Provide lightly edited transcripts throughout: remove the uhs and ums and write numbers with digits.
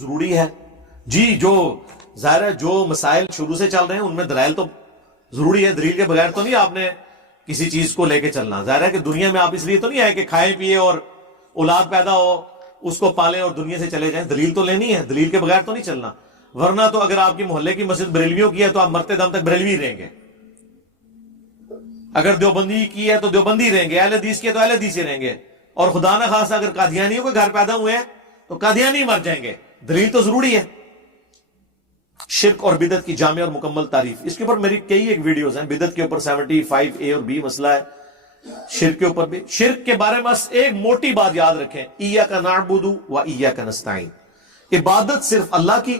ضروری ہے جی. جو ظاہر ہے جو مسائل شروع سے چل رہے ہیں ان میں دلائل تو ضروری ہے. دلیل کے بغیر تو نہیں آپ نے کسی چیز کو لے کے چلنا. ظاہر ہے کہ دنیا میں آپ اس لیے تو نہیں آئے کہ کھائیں پیے اور اولاد پیدا ہو اس کو پالیں اور دنیا سے چلے جائیں. دلیل تو لینی ہے, دلیل کے بغیر تو نہیں چلنا. ورنہ تو اگر آپ کی محلے کی مسجد بریلویوں کی ہے تو آپ مرتے دم تک بریلوی رہیں گے. اگر دیوبندی کی ہے تو دیوبندی رہیں گے, اہل حدیث کی ہے تو اہل حدیث رہیں گے. اور خدا نہ خاصا اگر قادیانیوں کے گھر پیدا ہوئے ہیں تو قادیانی مر جائیں گے. دلیل تو ضروری ہے. شرک اور بدعت کی جامع اور مکمل تعریف, اس کے اوپر میری کئی ایک ویڈیوز ہیں. بدعت کے اوپر 75A اور B مسئلہ ہے. شرک کے اوپر بھی. شرک کے بارے میں بس ایک موٹی بات یاد رکھیں, ایاک نعبد و ایاک نستعین. عبادت صرف اللہ کی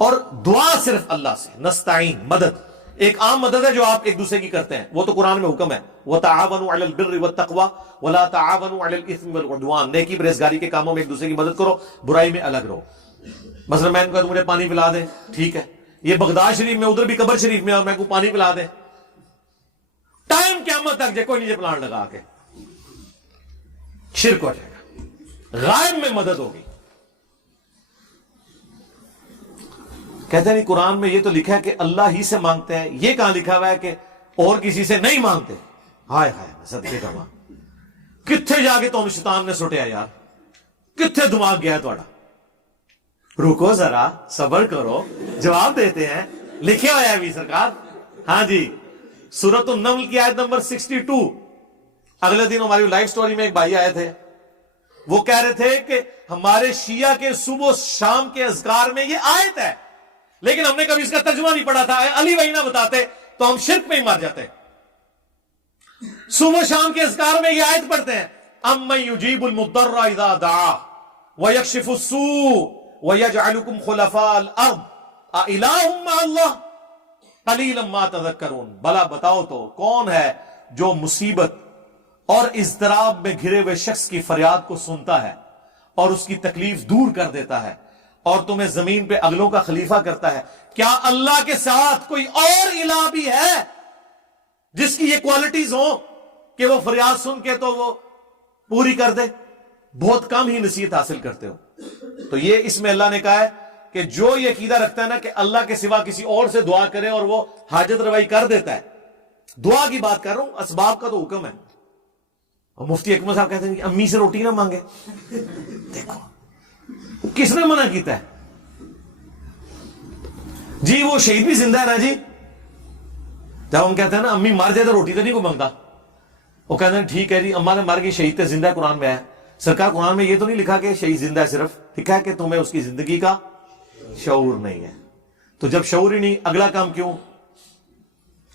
اور دعا صرف اللہ سے. نستعین مدد, ایک عام مدد ہے جو آپ ایک دوسرے کی کرتے ہیں, وہ تو قرآن میں حکم ہے وَتَعَاوَنُوا عَلَى الْبِرِّ وَالتَّقْوَى وَلَا تَعَاوَنُوا عَلَى الْإِثْمِ وَالْعُدْوَانِ. نیکی پرہیزگاری کے کاموں میں ایک دوسرے کی مدد کرو, برائی میں الگ رہو. مثلا میں ان کو مجھے پانی پلا دیں, ٹھیک ہے, یہ بغداد شریف میں ادھر بھی قبر شریف میں اور میں کو پانی پلا دیں, ٹائم قیامت تک کوئی نیچے پلانٹ لگا کے شرک ہو جائے گا. غائب میں مدد ہوگی. کہتے نہیں قرآن میں یہ تو لکھا ہے کہ اللہ ہی سے مانگتے ہیں, یہ کہاں لکھا ہوا ہے کہ اور کسی سے نہیں مانگتے؟ ہائے ہائے صدقے کا ماں, کتھے جا کے تم شیطان نے سٹیا یار, کتھے دماغ گیا ہے تھوڑا. رکو ذرا, صبر کرو, جواب دیتے ہیں. لکھے ہوا ہے ابھی سرکار. ہاں جی, سورۃ النمل کی آیت نمبر 62. اگلے دن ہماری لائف سٹوری میں ایک بھائی آئے تھے, وہ کہہ رہے تھے کہ ہمارے شیعہ کے صبح و شام کے اذکار میں یہ آیت ہے, لیکن ہم نے کبھی اس کا ترجمہ نہیں پڑھا تھا. علی وہی نہ بتاتے تو ہم شرک میں ہی مر جاتے. صبح شام کے اذکار میں یہ آیت پڑھتے ہیں, اَمَّن يُجِيبُ الْمُضْطَرَّ إِذَا دَعَاهُ وَيَكْشِفُ السُّوءَ وَيَجْعَلُكُمْ خُلَفَاءَ الْأَرْضِ أَإِلَٰهٌ مَّعَ اللَّهِ قَلِيلًا مَّا تَذَكَّرُونَ. بھلا بتاؤ تو کون ہے جو مصیبت اور اضطراب میں گھرے ہوئے شخص کی فریاد کو سنتا ہے اور اس کی تکلیف دور کر دیتا ہے اور تمہیں زمین پہ اگلوں کا خلیفہ کرتا ہے. کیا اللہ کے ساتھ کوئی اور الہ بھی ہے جس کی یہ کوالٹیز ہوں کہ وہ فریاد سن کے تو وہ پوری کر دے؟ بہت کم ہی نصیحت حاصل کرتے ہو. تو یہ اس میں اللہ نے کہا ہے کہ جو یہ عقیدہ رکھتا ہے نا کہ اللہ کے سوا کسی اور سے دعا کرے اور وہ حاجت روائی کر دیتا ہے, دعا کی بات کر رہا ہوں, اسباب کا تو حکم ہے. اور مفتی اکمل صاحب کہتے ہیں کہ امی سے روٹی نہ مانگے. دیکھو کس نے منع کیتا ہے جی؟ وہ شہید بھی زندہ ہے نا جی. جب ہم کہتے ہیں نا امی مر جائے تو روٹی تو نہیں کو مانگتا, وہ کہتے ہیں ٹھیک ہے جی اما نے مر گئی, شہید تے زندہ ہے, قرآن میں ہے. سرکار قرآن میں یہ تو نہیں لکھا کہ شہید زندہ ہے, صرف لکھا ہے کہ تمہیں اس کی زندگی کا شعور نہیں ہے. تو جب شعور ہی نہیں, اگلا کام کیوں؟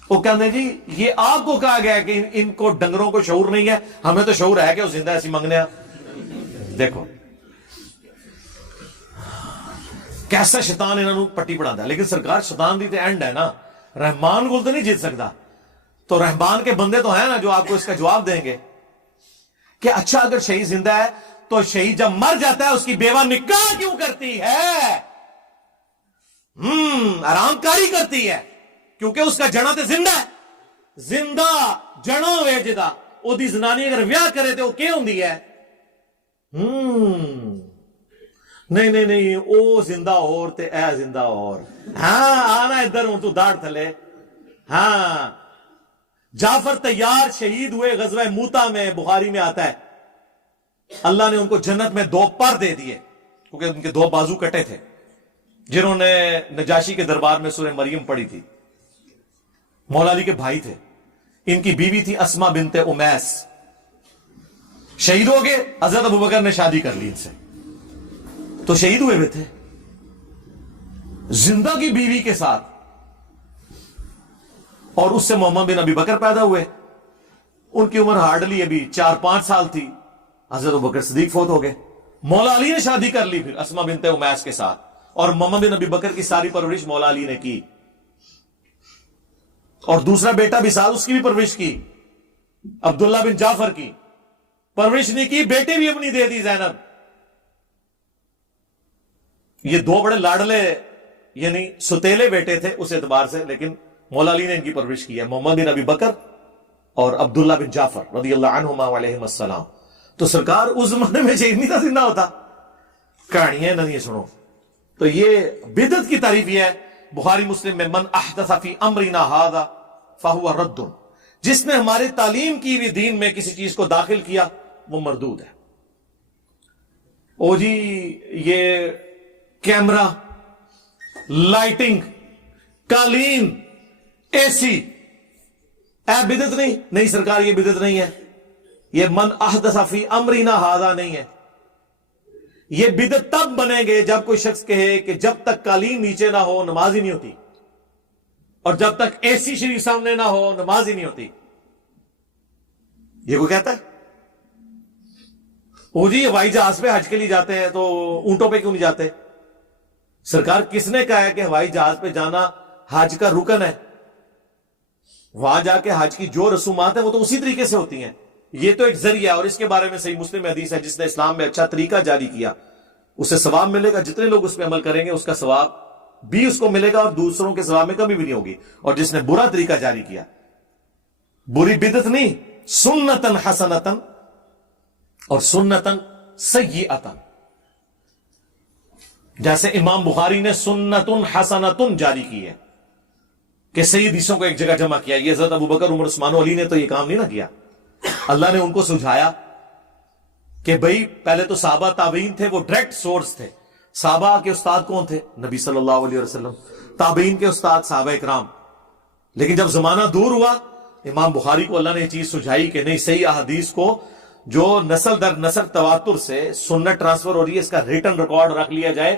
وہ کہتے ہیں جی یہ آپ کو کہا گیا ہے کہ ان کو ڈنگروں کو شعور نہیں ہے, ہمیں تو شعور ہے کہ وہ زندہ ایسی منگنے ہیں. دیکھو کیسا شیطان انہوں نے پٹی پڑھا ہے. لیکن سرکار شیطان دی تے اینڈ ہے نا, رحمان کو تو نہیں جیت سکتا. تو رحمان کے بندے تو ہیں نا جو آپ کو اس کا جواب دیں گے کہ اچھا اگر شہید زندہ ہے تو شہید جب مر جاتا ہے اس کی بیوہ نکاح کیوں کرتی ہے؟ آرام کاری کرتی ہے کیونکہ اس کا جنا تے زندہ ہے. زندہ جنا ہوئے جدا او دی زنانی اگر ویاہ کرے تو وہ کیا ہوندی ہے؟ نہیں او زندہ اور تے اے زندہ اور. ہاں آنا ادھر ہوں تو داڑھ تھلے. ہاں جعفر طیار شہید ہوئے غزوہ موتا میں, بخاری میں آتا ہے اللہ نے ان کو جنت میں 2 پر دے دیے کیونکہ ان کے 2 بازو کٹے تھے, جنہوں نے نجاشی کے دربار میں سورہ مریم پڑھی تھی. مولا علی کے بھائی تھے, ان کی بیوی تھی اسما بنت امیس. شہید ہو گئے, حضرت ابوبکر نے شادی کر لی ان سے, تو شہید ہوئے تھے زندہ کی بیوی کے ساتھ, اور اس سے محمد بن ابی بکر پیدا ہوئے. ان کی عمر ہارڈلی ابھی 4-5 سال تھی. حضرت ابوبکر صدیق فوت ہو گئے. مولا علی نے شادی کر لی پھر اسما بنت امیس کے ساتھ, اور محمد بن ابی بکر کی ساری پرورش مولا علی نے کی, اور دوسرا بیٹا بھی ساتھ اس کی بھی پرورش کی. عبداللہ بن جعفر کی پرورش نہیں کی, بیٹے بھی اپنی دے دی زینب. یہ 2 بڑے لاڈلے یعنی ستیلے بیٹے تھے اس اعتبار سے, لیکن مولا علی نے ان کی پرورش کی ہے, محمد بن ابی بکر اور عبداللہ بن جعفر رضی اللہ عنہما علیہم السلام. تو سرکار اس زمانے میں شہید نہیں تھا زندہ ہوتا. کہانیاں انہوں نے سنو, تو یہ بدعت کی تعریف یہ ہے بخاری مسلم میں، من احدث فی امرنا ھذا فہو رد، جس نے ہمارے تعلیم کی ہوئی دین میں کسی چیز کو داخل کیا وہ مردود ہے۔ او جی یہ کیمرہ، لائٹنگ، قالین، اے سی، اے بدعت نہیں سرکار، یہ بدعت نہیں ہے، یہ من احدث فی امرنا ھذا نہیں ہے۔ یہ بدعت تب بنے گے جب کوئی شخص کہے کہ جب تک قالین نیچے نہ ہو نماز ہی نہیں ہوتی، اور جب تک اے سی شریف سامنے نہ ہو نماز ہی نہیں ہوتی۔ یہ کوئی کہتا ہے؟ او جی ہوائی جہاز پہ حج کے لیے جاتے ہیں تو اونٹوں پہ کیوں نہیں جاتے؟ سرکار کس نے کہا ہے کہ ہوائی جہاز پہ جانا حج کا رکن ہے؟ وہاں جا کے حج کی جو رسومات ہیں وہ تو اسی طریقے سے ہوتی ہیں۔ یہ تو ایک ذریعہ، اور اس کے بارے میں صحیح مسلم حدیث ہے، جس نے اسلام میں اچھا طریقہ جاری کیا اسے ثواب ملے گا، جتنے لوگ اس پہ عمل کریں گے اس کا ثواب بھی اس کو ملے گا، اور دوسروں کے ثواب میں کمی بھی نہیں ہوگی۔ اور جس نے برا طریقہ جاری کیا، بری بدعت نہیں، سنتن حسنتن اور سنتن سیئتن، جیسے امام بخاری نے سنتن حسنتن جاری کی ہے کہ صحیح حدیثوں کو ایک جگہ جمع کیا۔ یہ حضرت ابوبکر، عمر، عثمان و علی نے تو یہ کام نہیں نہ کیا، اللہ نے ان کو سجھایا کہ بھئی پہلے تو صحابہ تابعین تھے، وہ ڈائریکٹ سورس تھے۔ صحابہ کے استاد کون تھے؟ نبی صلی اللہ علیہ وسلم۔ تابعین کے استاد صحابہ اکرام۔ لیکن جب زمانہ دور ہوا، امام بخاری کو اللہ نے یہ چیز سجھائی کہ نہیں، صحیح احادیث کو جو نسل در نسل تواتر سے سنت ٹرانسفر ہو رہی ہے، اس کا ریٹن ریکارڈ رکھ لیا جائے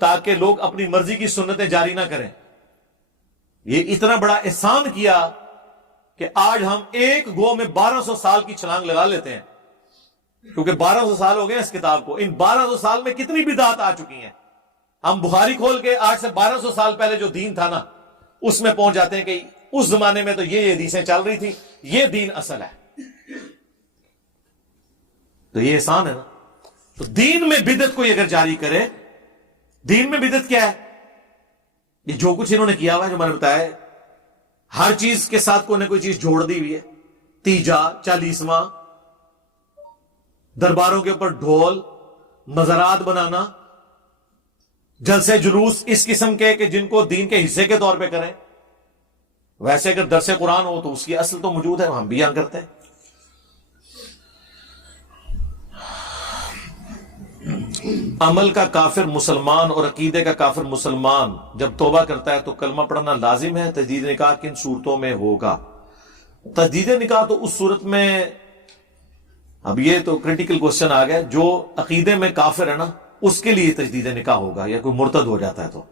تاکہ لوگ اپنی مرضی کی سنتیں جاری نہ کریں۔ یہ اتنا بڑا احسان کیا کہ آج ہم ایک گو میں 1200 سال کی چھلانگ لگا لیتے ہیں، کیونکہ 1200 سال ہو گئے اس کتاب کو۔ ان 1200 سال میں کتنی بدعات آ چکی ہیں، ہم بخاری کھول کے آج سے 1200 سال پہلے جو دین تھا نا اس میں پہنچ جاتے ہیں کہ اس زمانے میں تو یہ حدیثیں چل رہی تھی، یہ دین اصل ہے۔ تو یہ احسان ہے نا۔ تو دین میں بدعت کوئی اگر جاری کرے، دین میں بدعت کیا ہے؟ یہ جو کچھ انہوں نے کیا ہوا ہے، جو میں نے بتایا ہے، ہر چیز کے ساتھ کوئی نہ کوئی چیز جوڑ دی ہوئی ہے۔ تیجا، 40واں، درباروں کے اوپر ڈھول، مزارات بنانا، جلسے جلوس اس قسم کے کہ جن کو دین کے حصے کے طور پہ کریں۔ ویسے اگر درس قرآن ہو تو اس کی اصل تو موجود ہے، ہم بھی یہاں کرتے ہیں۔ عمل کا کافر مسلمان اور عقیدے کا کافر مسلمان جب توبہ کرتا ہے تو کلمہ پڑھنا لازم ہے۔ تجدید نکاح کن صورتوں میں ہوگا؟ تجدید نکاح تو اس صورت میں، اب یہ تو کریٹیکل کوسچن آ گیا، جو عقیدے میں کافر ہے نا اس کے لیے تجدید نکاح ہوگا، یا کوئی مرتد ہو جاتا ہے تو۔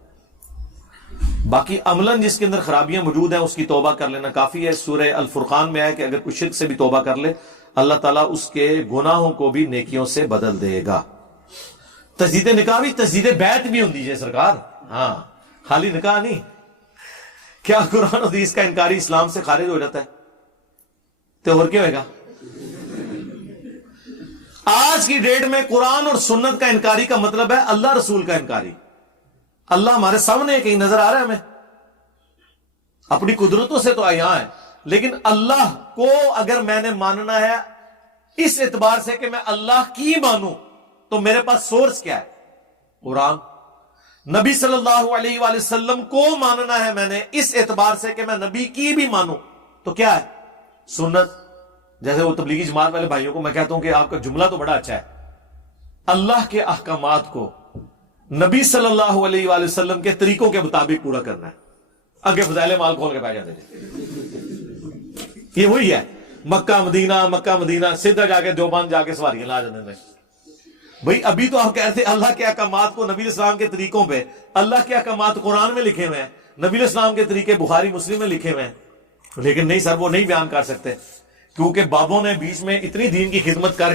باقی عملاً جس کے اندر خرابیاں موجود ہیں اس کی توبہ کر لینا کافی ہے۔ سورہ الفرقان میں ہے کہ اگر کوئی شرک سے بھی توبہ کر لے اللہ تعالیٰ اس کے گناہوں کو بھی نیکیوں سے بدل دے گا۔ تجدید نکاح بھی تجدید بیعت بھی ہوندی ہے سرکار، ہاں خالی نکاح نہیں۔ کیا قرآن و حدیث کا انکاری اسلام سے خارج ہو جاتا ہے؟ تو اور کیا ہوئے گا؟ آج کی ڈیٹ میں قرآن اور سنت کا انکاری کا مطلب ہے اللہ رسول کا انکاری۔ اللہ ہمارے سامنے کہیں نظر آ رہا ہے ہمیں، اپنی قدرتوں سے تو یہاں ہے، لیکن اللہ کو اگر میں نے ماننا ہے اس اعتبار سے کہ میں اللہ کی مانوں تو میرے پاس سورس کیا ہے؟ قرآن۔ نبی صلی اللہ علیہ وآلہ وسلم کو ماننا ہے میں نے اس اعتبار سے کہ میں نبی کی بھی مانوں تو کیا ہے؟ سنت۔ جیسے وہ تبلیغی جماعت والے بھائیوں کو میں کہتا ہوں کہ آپ کا جملہ تو بڑا اچھا ہے، اللہ کے احکامات کو نبی صلی اللہ علیہ وآلہ وسلم کے طریقوں کے مطابق پورا کرنا ہے۔ آگے فضائل مال کھول کے پائے جاتے ہیں، یہ وہی ہے مکہ مدینہ سیدھا جا کے دیوبند جا کے سواریاں لا جانے میں۔ بھئی ابھی تو آپ کہتے ہیں اللہ کے احکامات کو نبی علیہ السلام کے طریقوں پہ، اللہ کے احکامات قرآن میں لکھے ہوئے ہیں، نبی علیہ السلام کے طریقے بخاری مسلم میں لکھے ہوئے ہیں، لیکن نہیں سر وہ نہیں بیان کر سکتے کیونکہ بابوں نے بیچ میں اتنی دین کی خدمت کر